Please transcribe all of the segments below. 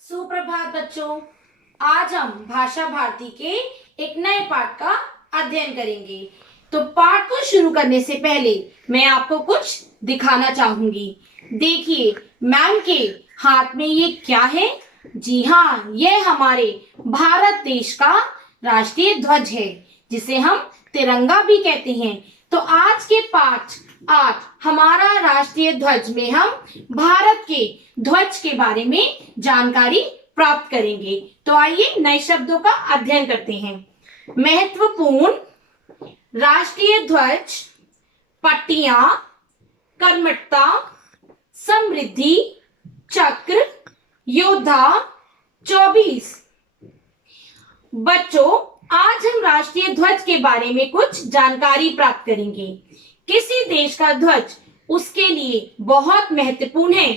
सुप्रभात बच्चों। आज हम भाषा भारती के एक नए पाठ का अध्ययन करेंगे। तो पाठ को शुरू करने से पहले मैं आपको कुछ दिखाना चाहूंगी। देखिए, मैम के हाथ में ये क्या है? जी हाँ, ये हमारे भारत देश का राष्ट्रीय ध्वज है, जिसे हम तिरंगा भी कहते हैं। तो आज के पाठ 8 हमारा राष्ट्रीय ध्वज में हम भारत के ध्वज के बारे में जानकारी प्राप्त करेंगे। तो आइए नए शब्दों का अध्ययन करते हैं। महत्वपूर्ण, राष्ट्रीय ध्वज, पट्टियां, कर्मठता, समृद्धि, चक्र, योद्धा, 24। बच्चों, आज हम राष्ट्रीय ध्वज के बारे में कुछ जानकारी प्राप्त करेंगे। किसी देश का ध्वज उसके लिए बहुत महत्वपूर्ण है।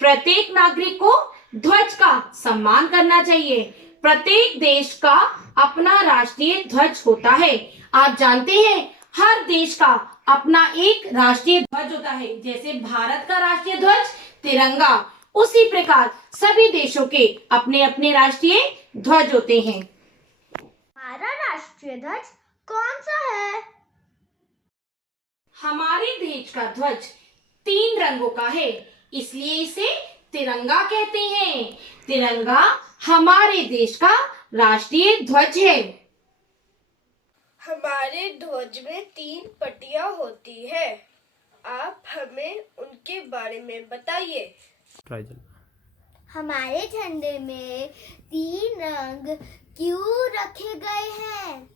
प्रत्येक नागरिक को ध्वज का सम्मान करना चाहिए। प्रत्येक देश का अपना राष्ट्रीय ध्वज होता है। आप जानते हैं, हर देश का अपना एक राष्ट्रीय ध्वज होता है। जैसे भारत का राष्ट्रीय ध्वज तिरंगा, उसी प्रकार सभी देशों के अपने अपने राष्ट्रीय ध्वज होते हैं। हमारा राष्ट्रीय ध्वज कौन सा है? हमारे देश का ध्वज 3 रंगों का है, इसलिए इसे तिरंगा कहते हैं। तिरंगा हमारे देश का राष्ट्रीय ध्वज है। हमारे ध्वज में 3 पट्टियां होती है। आप हमें उनके बारे में बताइए। हमारे झंडे में 3 रंग क्यों रखे गए हैं?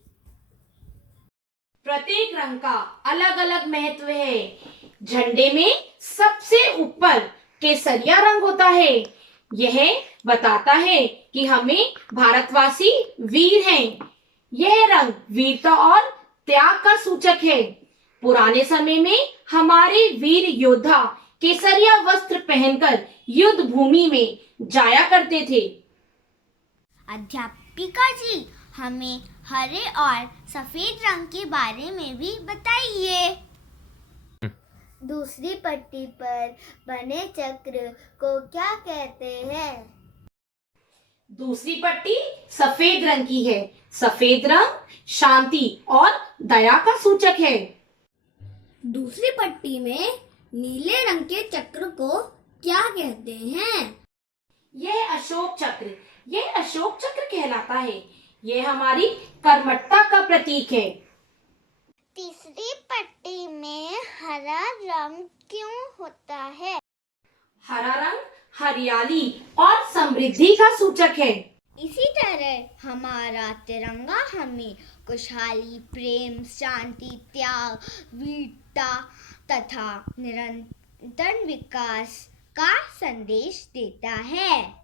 प्रत्येक रंग का अलग अलग महत्व है। झंडे में सबसे ऊपर केसरिया रंग होता है। यह बताता है कि हमें भारतवासी वीर हैं। यह रंग वीरता और त्याग का सूचक है। पुराने समय में हमारे वीर योद्धा केसरिया वस्त्र पहनकर युद्ध भूमि में जाया करते थे। अध्यापिका जी, हमें हरे और सफेद रंग के बारे में भी बताइए। दूसरी पट्टी पर बने चक्र को क्या कहते हैं? दूसरी पट्टी सफेद रंग की है। सफेद रंग शांति और दया का सूचक है। दूसरी पट्टी में नीले रंग के चक्र को क्या कहते हैं? यह अशोक चक्र कहलाता है। यह हमारी कर्मठता का प्रतीक है। तीसरी पट्टी में हरा रंग क्यों होता है? हरा रंग हरियाली और समृद्धि का सूचक है। इसी तरह हमारा तिरंगा हमें खुशहाली, प्रेम, शांति, त्याग, वीरता तथा निरंतर विकास का संदेश देता है।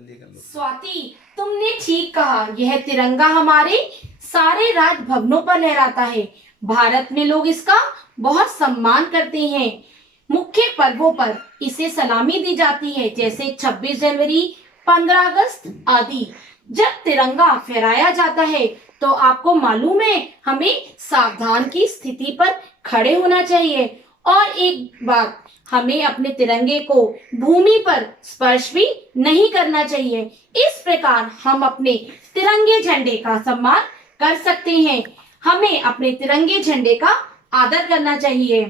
स्वाति, तुमने ठीक कहा। यह तिरंगा हमारे सारे राजभवनों पर लहराता है। भारत में लोग इसका बहुत सम्मान करते हैं। मुख्य पर्वों पर इसे सलामी दी जाती है, जैसे 26 जनवरी, 15 अगस्त आदि। जब तिरंगा फहराया जाता है तो आपको मालूम है, हमें सावधान की स्थिति पर खड़े होना चाहिए। और एक बात, हमें अपने तिरंगे को भूमि पर स्पर्श भी नहीं करना चाहिए। इस प्रकार हम अपने तिरंगे झंडे का सम्मान कर सकते हैं। हमें अपने तिरंगे झंडे का आदर करना चाहिए।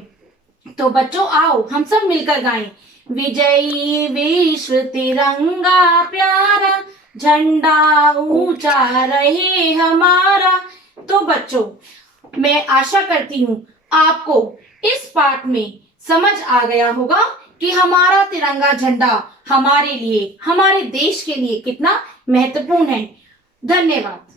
तो बच्चों, आओ हम सब मिलकर गाएं। विजयी विश्व तिरंगा प्यारा, झंडा ऊंचा रहे हमारा। तो बच्चों, मैं आशा करती हूँ आपको इस पाठ में समझ आ गया होगा कि हमारा तिरंगा झंडा हमारे लिए, हमारे देश के लिए कितना महत्वपूर्ण है। धन्यवाद।